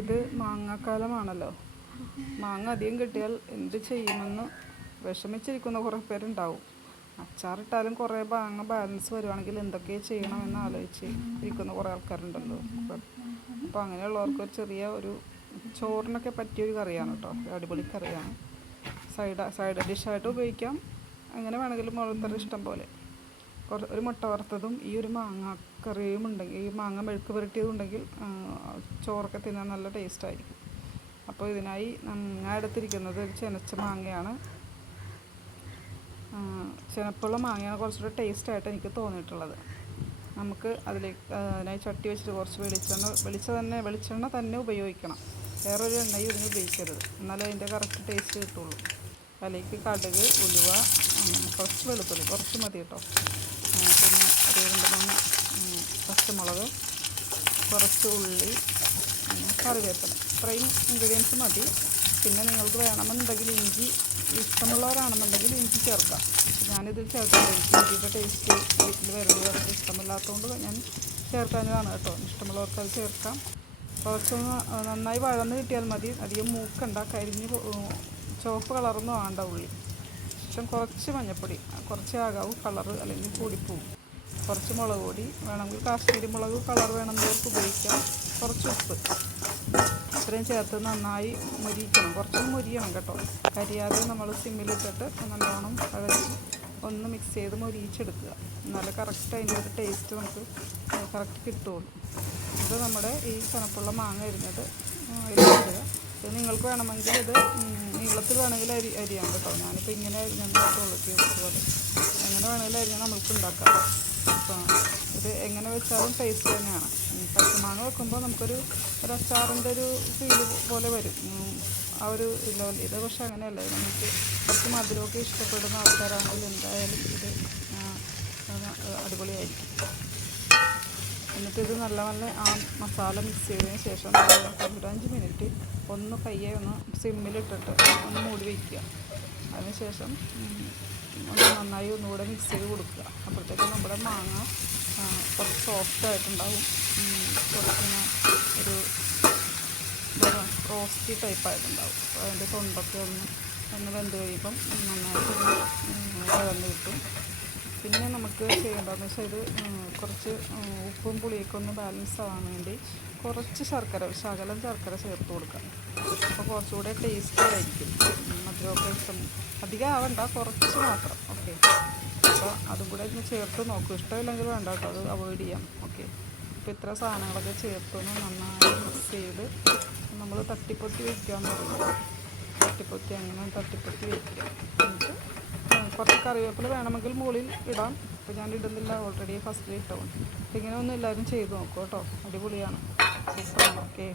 ഇത് മാങ്ങാക്കാലമാണല്ലോ. മാങ്ങ അധികം കിട്ടിയാൽ എന്ത് ചെയ്യുമെന്ന് വിഷമിച്ചിരിക്കുന്ന കുറേ പേരുണ്ടാവും. അച്ചാറിട്ടാലും കുറേ മാങ്ങ ബാലൻസ് വരുവാണെങ്കിൽ എന്തൊക്കെ ചെയ്യണമെന്ന് ആലോചിച്ച് ഇരിക്കുന്ന കുറേ ആൾക്കാരുണ്ടല്ലോ. അപ്പോൾ അങ്ങനെയുള്ളവർക്ക് ഒരു ചെറിയ ഒരു ചോറിനൊക്കെ പറ്റിയൊരു കറിയാണ് കേട്ടോ. അടിപൊളി കറിയാണ്. സൈഡ് ഡിഷായിട്ട് ഉപയോഗിക്കാം. എങ്ങനെ വേണമെങ്കിലും ഓരോരുത്തരുടെ ഇഷ്ടം പോലെ. ഒരു മുട്ട വറുത്തതും ഈ ഒരു മാങ്ങ കറിയും ഉണ്ടെങ്കിൽ, ഈ മാങ്ങ മെഴുക്ക് പുരട്ടിയതുണ്ടെങ്കിൽ ചോറൊക്കെ തിന്നാൻ നല്ല ടേസ്റ്റായിരിക്കും. അപ്പോൾ ഇതിനായി ഞാൻ എടുത്തിരിക്കുന്നത് ഒരു ചെനച്ച മാങ്ങയാണ്. ചെനപ്പുള്ള മാങ്ങയാണ് കുറച്ചുകൂടെ ടേസ്റ്റായിട്ട് എനിക്ക് തോന്നിയിട്ടുള്ളത്. നമുക്ക് അതിനായി ചട്ടി വെച്ചിട്ട് കുറച്ച് വെളിച്ചെണ്ണ തന്നെ ഉപയോഗിക്കണം. വേറൊരു എണ്ണയും ഇതിന് ഉപയോഗിക്കരുത്. എന്നാലേ അതിൻ്റെ കറക്റ്റ് ടേസ്റ്റ് കിട്ടുള്ളൂ. അതിലേക്ക് കടുക്, ഉലുവ, കുറച്ച് വെളുത്തുള്ളി, കുറച്ച് മതി കേട്ടോ. പിന്നെ ഒരു 2-3 പച്ചമുളക്, കുറച്ച് ഉള്ളി, കറിവേപ്പില, ഇത്രയും ഇൻഗ്രീഡിയൻസ് മതി. പിന്നെ നിങ്ങൾക്ക് വേണമെന്നുണ്ടെങ്കിൽ ഇഞ്ചി, ഇഷ്ടമുള്ളവരാണെന്നുണ്ടെങ്കിൽ ഇഞ്ചി ചേർക്കാം. ഞാനിതിൽ ചേർക്കുന്നത് ഇഞ്ചിയുടെ ടേസ്റ്റ് വീട്ടിൽ വരുന്നത് ഇഷ്ടമില്ലാത്തതുകൊണ്ട് ഞാൻ ചേർക്കാഞ്ഞതാണ് കേട്ടോ. ഇഷ്ടമുള്ളവർക്ക് അത് ചേർക്കാം. കുറച്ചൊന്ന് നന്നായി വഴന്ന് കിട്ടിയാൽ മതി. അധികം മൂക്കണ്ട, കരിഞ്ഞ് ചുവപ്പ് കളറൊന്നും ആണ്ട ഉള്ളി. ശേഷം കുറച്ച് മഞ്ഞൾപ്പൊടി, കുറച്ച് ആകാവും കളറ്, അല്ലെങ്കിൽ കൂടിപ്പോവും. കുറച്ച് മുളക് പൊടി, വേണമെങ്കിൽ കാശ്മീരി മുളക് കളർ വേണമെന്നവർക്ക് ഉപയോഗിക്കാം. കുറച്ച് ഉപ്പ്, ഇത്രയും ചേർത്ത് നന്നായി മൊരിയിക്കണം. കുറച്ചൊന്ന് മൊരിയണം കേട്ടോ. കരിയാതെ നമ്മൾ സിമ്മിലിട്ടിട്ട് നല്ലോണം ഒന്ന് മിക്സ് ചെയ്ത് മൊരിയിച്ചെടുക്കുക. എന്നാലേ കറക്റ്റ് അതിൻ്റെ ഒരു ടേസ്റ്റ് നമുക്ക് കറക്റ്റ് കിട്ടുള്ളൂ. ഇത് നമ്മുടെ ഈ കനപ്പുള്ള മാങ്ങ അരിഞ്ഞത് ഇതിലിടുക. ഇത് നിങ്ങൾക്ക് വേണമെങ്കിൽ ഇത് നീളത്തിൽ വേണമെങ്കിൽ അരിയാം കേട്ടോ. ഞാനിപ്പോൾ ഇങ്ങനെ അരിഞ്ഞാൽ പോലെ എങ്ങനെ വേണമെങ്കിലും അരിഞ്ഞാൽ നമുക്ക് ഉണ്ടാക്കാം. അപ്പോൾ ഇത് എങ്ങനെ വെച്ചാലും ടേസ്റ്റ് തന്നെയാണ്. പച്ചമാങ്ങ വെക്കുമ്പോൾ നമുക്കൊരു അച്ചാറിൻ്റെ ഒരു ഫീല് പോലെ വരും. ആ ഒരു ഇല്ലല്ലേ. ഇത് പക്ഷെ അങ്ങനെയല്ല. നമുക്ക് കുറച്ച് മധുരമൊക്കെ ഇഷ്ടപ്പെടുന്ന ആൾക്കാരാണെങ്കിൽ എന്തായാലും ഇത് അടിപൊളിയായിരിക്കും. എന്നിട്ടിത് നല്ല ആ മസാല മിക്സ് ചെയ്തതിന് ശേഷം ഒരു 5 മിനിറ്റ് ഒന്ന് കയ്യെ ഒന്ന് സിമ്മിലിട്ടിട്ട് ഒന്ന് മൂടി വയ്ക്കുക. അതിനുശേഷം ഒന്ന് നന്നായി ഒന്നുകൂടെ മിക്സ് ചെയ്ത് കൊടുക്കുക. അപ്പോഴത്തേക്കും നമ്മുടെ മാങ്ങ കുറച്ച് സോഫ്റ്റായിട്ടുണ്ടാവും. കുറച്ചിങ്ങനെ ഒരു റോസ്റ്റി ടൈപ്പായിട്ടുണ്ടാവും. അപ്പോൾ അതിൻ്റെ തൊണ്ടൊക്കെ ഒന്ന് വെന്ത് കഴിയുമ്പം നന്നായിട്ട് വഴന്ന് കിട്ടും. പിന്നെ നമുക്ക് ചെയ്യേണ്ടതെന്ന് വെച്ചാൽ ഇത് കുറച്ച് ഉപ്പും പുളിയൊക്കെ ഒന്ന് ബാലൻസ് ആവാൻ വേണ്ടി കുറച്ച് ശകലം ശർക്കര ചേർത്ത് കൊടുക്കാം. അപ്പോൾ കുറച്ചുകൂടെ ടേസ്റ്റ് ആയിരിക്കും. മധുരമൊക്കെ അധികം ആവണ്ട, കുറച്ച് മാത്രം. ഓക്കെ, അപ്പോൾ അതും കൂടെ ഒന്ന് ചേർത്ത് നോക്കും. ഇഷ്ടമില്ലെങ്കിൽ വേണ്ട കേട്ടോ, അത് അവോയ്ഡ് ചെയ്യാം. ഓക്കെ, അപ്പോൾ ഇത്ര സാധനങ്ങളൊക്കെ ചേർത്തൊന്ന് നന്നായി മിക്സ് ചെയ്ത് നമ്മൾ തട്ടിപ്പൊത്തി വയ്ക്കാമെന്ന് പറയുന്നത്. അങ്ങനെ തട്ടിപ്പൊത്തി വയ്ക്കുക. എന്നിട്ട് കുറച്ച് കറിവേപ്പില വേണമെങ്കിൽ മുകളിൽ ഇടാം. ഇപ്പോൾ ഞാൻ ഇടുന്നില്ല, ഓൾറെഡി ഫസ്റ്റിൽ ഇട്ടതുകൊണ്ട്. അപ്പോൾ ഇങ്ങനെ ഒന്നും എല്ലാവരും ചെയ്ത് നോക്കും കേട്ടോ. അടിപൊളിയാണ്, സൂപ്പറാണ്. ഓക്കെ.